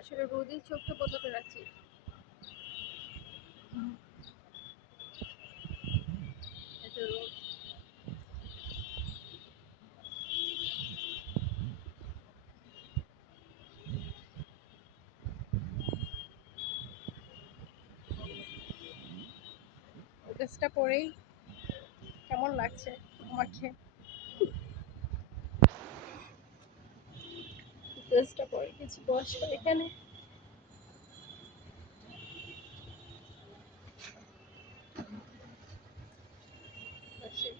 আসলে রোদে চোখটা বন্ধ করে রাখছি। এত রোদ। ড্রেসটা পরেই কেমন লাগছে আমাকে? ড্রেসটা পরে কিছু বসবো এখানে। বসে।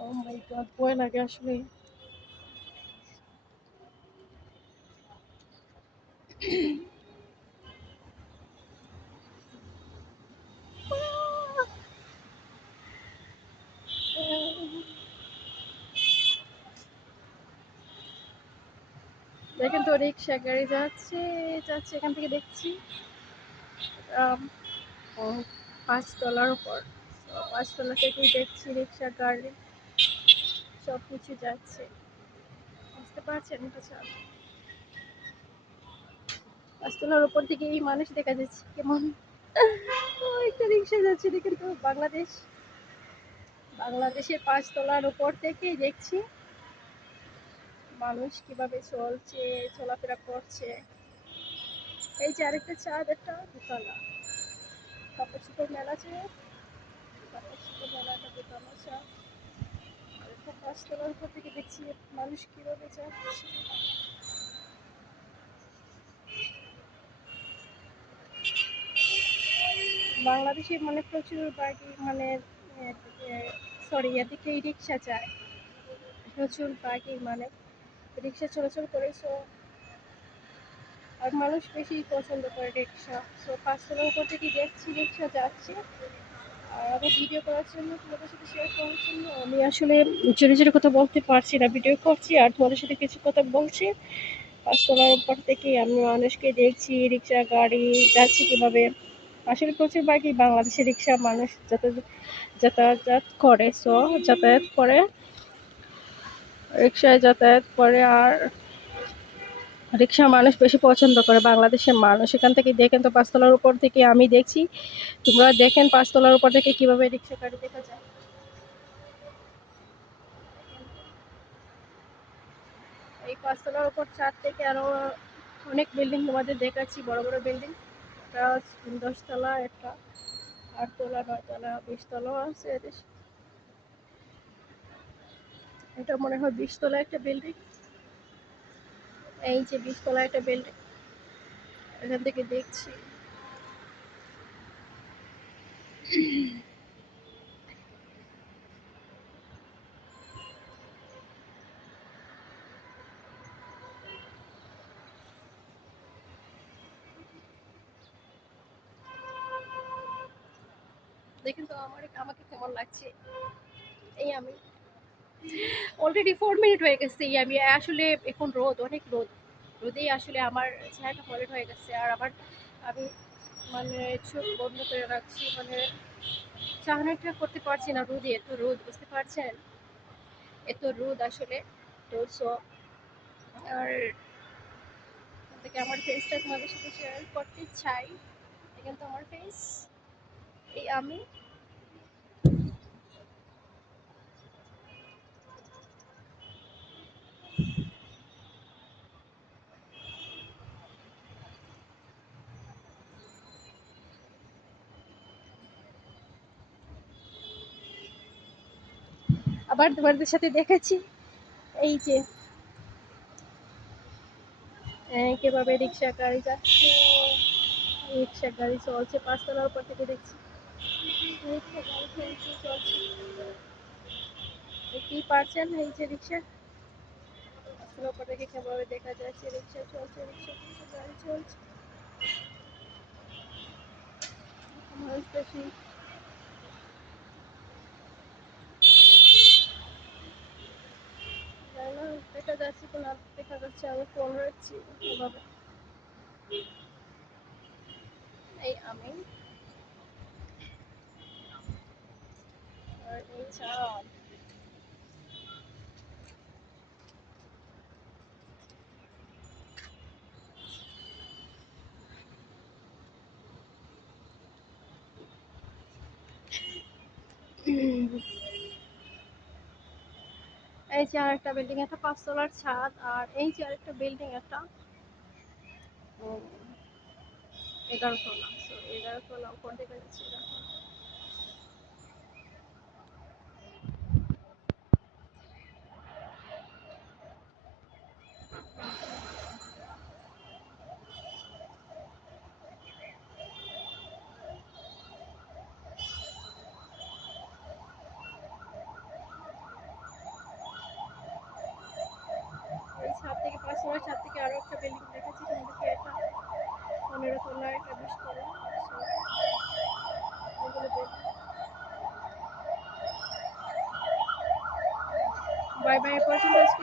ও মাই গড, ভয় লাগে আসলে। দেখেন তো, রিক্সা গাড়ি যাচ্ছে যাচ্ছে, এখান থেকে দেখছি আম, ও 5 তলার উপর। তো 5 তলা থেকেই দেখছি রিক্সা গাড়ি সব কিছু যাচ্ছে। বুঝতে পারছেন? এটা 5 তলার উপর থেকে এই মানুষ দেখা যাচ্ছে কেমন। ও, একটা রিক্সা যাচ্ছে, দেখেন তো। বাংলাদেশের 5 তলার উপর থেকেই দেখছি মানুষ কিভাবে চলছে, চলাফেরা করছে। এই যে আরেকটা চাঁদ, একটা দোতলা কাপড় চোপড় মেলা আছে, কাপড় চোপড় মেলা একটা দোতলা চাঁদ। আর একটা 5 তলার উপর থেকে দেখছি মানুষ কিভাবে যাচ্ছে। বাংলাদেশে মানে প্রচুর বাড়ি মানে সরি, এদিকে রিক্সা যায়, প্রচুর বাকি মানে রিক্সা চলাচল করে। সো আর মানুষ বেশি পছন্দ করে রিক্সা। সো 5 তলার উপর থেকে দেখছি রিক্সা যাচ্ছে। আর আমি ভিডিও করার জন্য, তোমাদের সাথে শেয়ার করার জন্য আমি আসলে জোরে জোরে কথা বলতে পারছি না, ভিডিও করছি আর তোমাদের সাথে কিছু কথা বলছি। 5 তলার উপর থেকে আমি মানুষকে দেখছি, রিক্সা গাড়ি যাচ্ছে কিভাবে। আসলে প্রচুর বাকি বাংলাদেশে রিক্সা মানুষ যাতায়াত করে। সো যাতায়াত করে, রিক্সায় যাতায়াত করে। আর রিক্সা মানুষ বেশি পছন্দ করে বাংলাদেশের মানুষ। এখান থেকে দেখেন তো, 5 তলার উপর থেকে আমি দেখছি, তোমরা দেখেন 5 তলার উপর থেকে কিভাবে রিক্সা গাড়ি দেখা যায়। এই 5 তলার উপর ছাদ থেকে আরো অনেক বিল্ডিং তোমাদের দেখাচ্ছি, বড় বড় বিল্ডিং। একটা 10 তলা, একটা 8 তলা, 9 তলা, 20 তলাও আছে। এটা মনে হয় 20 তলা একটা বিল্ডিং। এই যে 20 তলা একটা বিল্ডিং, এখান থেকে দেখছি। দেখেন তো আমাকে কেমন লাগছে। এই আমি অলরেডি 4 মিনিট হয়ে গেছে। এই আমি আসলে এখন রোদ, অনেক রোদ। রোদেই আসলে আমার চেহারাটা হলুদ হয়ে গেছে। আর আমি মানে চোখ বন্ধ করে রাখছি, মানে চাহনাটা করতে পারছি না, রোদে এত রোদ, বুঝতে পারছেন? এত রোদ আসলে। তো সো আর থেকে আমার ফেসটা তোমাদের সাথে শেয়ার করতে চাই। কিন্তু আমার ফেস এই আমি। আবার তোমাদের সাথে দেখেছি এই যে কিভাবে রিক্সা গাড়ি যাচ্ছে, রিক্সা গাড়ি চলছে পাঁচতলার উপর থেকে দেখছি রিক্সা গাড়ি চলছে চলছে। দেখতেই পারছেন এই যে রিক্সা পাঁচতলার উপর থেকে কিভাবে দেখা যাচ্ছে রিক্সা চলছে, রিক্সা চলছে, গাড়ি চলছে। মানুষ বেশি জানি না দেখা যাচ্ছে কি না দেখা যাচ্ছে, আমি ফোন রাখছি এভাবে। এই আমি আর এই চাঁদ। এই যে আরেকটা বিল্ডিং, একটা পাঁচতলার ছাদ, আর এই যে আরেকটা বিল্ডিং একটা 11 তলা। সো 11 তলা উপর দেখা যাচ্ছে দেখো। এই ছাদ থেকে পাঁচতলার ছাদ থেকে আরো একটা বিল্ডিং দেখাচ্ছি তোমাদেরকে, এটা 15 তলা, এটা 20 তলা। সো এগুলো building। বাই বাই, পর্যন্ত আজকে